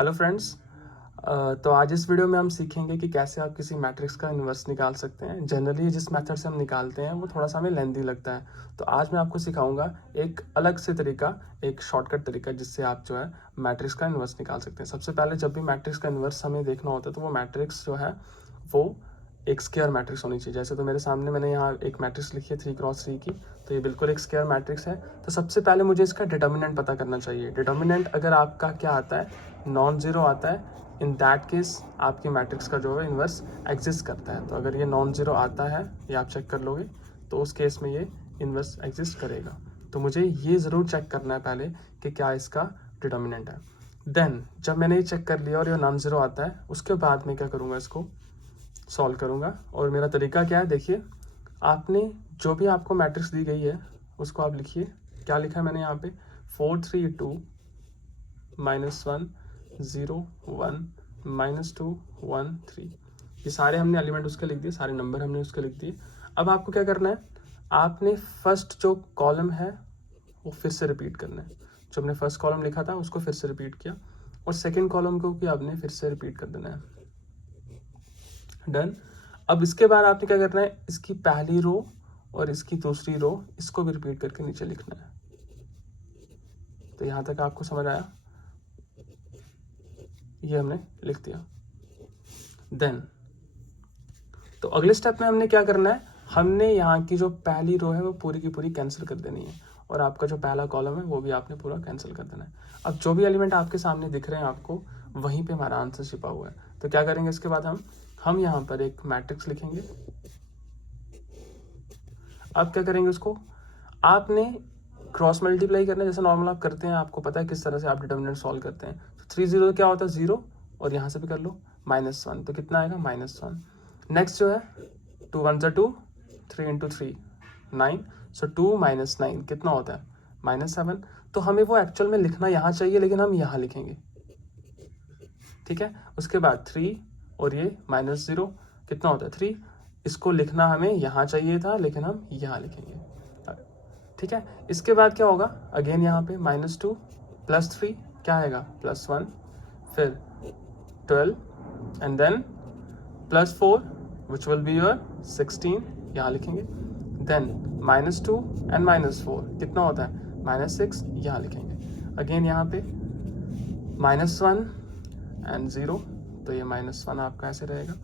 Hello friends. तो आज इस वीडियो में हम सीखेंगे कि कैसे आप किसी मैट्रिक्स का इन्वर्स निकाल सकते हैं। जनरली जिस मेथड से हम निकालते हैं वो थोड़ा सा हमें लेंदी लगता है, तो आज मैं आपको सिखाऊंगा एक अलग से तरीका, एक शॉर्टकट तरीका जिससे आप जो है मैट्रिक्स का इन्वर्स निकाल सकते हैं। सबसे पहले जब भी मैट्रिक्स का इन्वर्स हमें देखना होता है तो वो मैट्रिक्स जो है वो एक स्क्वायर मैट्रिक्स होनी चाहिए। जैसे तो मेरे सामने मैंने यहाँ एक मैट्रिक्स लिखी है 3x3 की, तो ये बिल्कुल एक स्क्वायर मैट्रिक्स है। तो सबसे पहले मुझे इसका डिटर्मिनेंट पता करना चाहिए। डिटर्मिनेंट अगर आपका क्या आता है, नॉन जीरो आता है, इन दैट केस आपकी मैट्रिक्स का जो है इन्वर्स एग्जिस्ट करता है। तो अगर ये नॉन जीरो आता है, ये आप चेक कर लोगे, तो उस केस में ये इन्वर्स एग्जिस्ट करेगा। तो मुझे ये ज़रूर चेक करना है पहले कि क्या इसका डिटर्मिनेंट है। देन जब मैंने ये चेक कर लिया और ये नॉन जीरो आता है, उसके बाद मैं क्या करूँगा, इसको सॉल्व करूँगा। और मेरा तरीका क्या है, देखिए, आपने जो भी आपको मैट्रिक्स दी गई है उसको आप लिखिए। क्या लिखा है मैंने यहाँ पे, 4 3 2 -1 0 1 -2 1 3। ये सारे हमने एलिमेंट उसके लिख दिए, सारे नंबर हमने उसके लिख दिए। अब आपको क्या करना है, आपने फर्स्ट जो कॉलम है वो फिर से रिपीट करना है। जो हमने फर्स्ट कॉलम लिखा था उसको फिर से रिपीट किया, और सेकेंड कॉलम को भी आपने फिर से रिपीट कर देना है। डन। अब इसके बाद आपने क्या करना है, इसकी पहली रो और इसकी दूसरी रो इसको भी रिपीट करके नीचे लिखना है। तो यहां तक आपको समझ आया, ये हमने लिख दिया। देन तो अगले स्टेप में हमने क्या करना है, हमने यहाँ की जो पहली रो है वो पूरी की पूरी कैंसिल कर देनी है, और आपका जो पहला कॉलम है वो भी आपने पूरा कैंसिल कर देना है। अब जो भी एलिमेंट आपके सामने दिख रहे हैं आपको, वहीं पे हमारा आंसर छिपा हुआ है। तो क्या करेंगे, इसके बाद हम यहाँ पर एक मैट्रिक्स लिखेंगे। अब क्या करेंगे, उसको आपने क्रॉस मल्टीप्लाई करना है, जैसे नॉर्मल आप करते हैं। आपको पता है किस तरह से आप डिटर्मिनेंट सॉल्व करते हैं। तो 3 0 क्या होता है, 0, और यहाँ से भी कर लो -1, तो कितना आएगा, -1। नेक्स्ट जो है 2 1 2, 3 × 3 9, सो 2 - 9 कितना होता है, -7। तो हमें वो एक्चुअल में लिखना यहाँ चाहिए, लेकिन हम यहाँ लिखेंगे, ठीक है। उसके बाद 3 और ये -0 कितना होता है, 3। इसको लिखना हमें यहाँ चाहिए था, लेकिन हम यहाँ लिखेंगे, ठीक है। इसके बाद क्या होगा, अगेन यहाँ पे -2 +3 क्या आएगा, +1, फिर 12 and then +4 which will be your 16, यहाँ लिखेंगे। देन -2 एंड -4 कितना होता है, -6, यहाँ लिखेंगे। अगेन यहाँ पे -1 एंड 0, तो ये -1 आपका ऐसे रहेगा।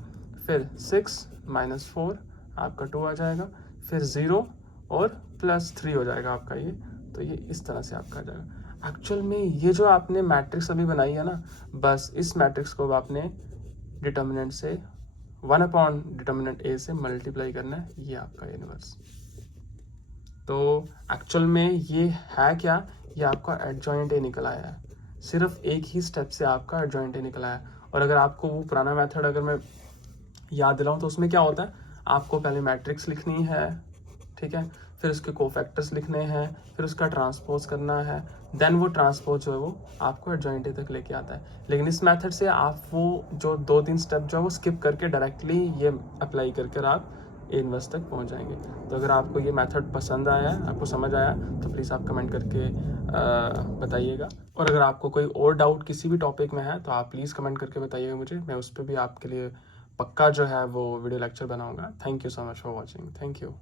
फिर 6 -4 आपका 2 आ जाएगा, फिर 0 और +3 हो जाएगा आपका ये। तो ये इस तरह से आपका आ जाएगा। एक्चुअल में ये जो आपने मैट्रिक्स अभी बनाई है ना, बस इस मैट्रिक्स को आपने डिटर्मिनेंट से 1/डिटर्मिनेंट a से मल्टीप्लाई करना है, ये आपका यूनिवर्स। तो एक्चुअल में ये है क्या, ये आपका एडजॉइंट a निकल आया है। सिर्फ एक ही स्टेप से आपका एडजॉइंट a निकल आया है। और अगर आपको वो पुराना मेथड अगर मैं याद दिलाऊं, तो उसमें क्या होता है, आपको पहले मैट्रिक्स लिखनी है, ठीक है, फिर उसके कोफैक्टर्स लिखने हैं, फिर उसका ट्रांसपोज करना है, देन वो ट्रांसपोज जो है वो आपको एडजॉइंट तक लेके आता है। लेकिन इस मेथड से आप वो जो 2-3 स्टेप जो है वो स्किप करके डायरेक्टली ये अप्लाई करके आप ए इनवर्स तक पहुंच जाएंगे। तो अगर आपको ये मेथड पसंद आया, आपको समझ आया, तो प्लीज़ आप कमेंट करके बताइएगा। और अगर आपको कोई और डाउट किसी भी टॉपिक में है तो आप प्लीज़ कमेंट करके बताइएगा मुझे, मैं उस पर भी आपके लिए पक्का जो है वो वीडियो लेक्चर बनाऊंगा। Thank you so much for watching, thank you.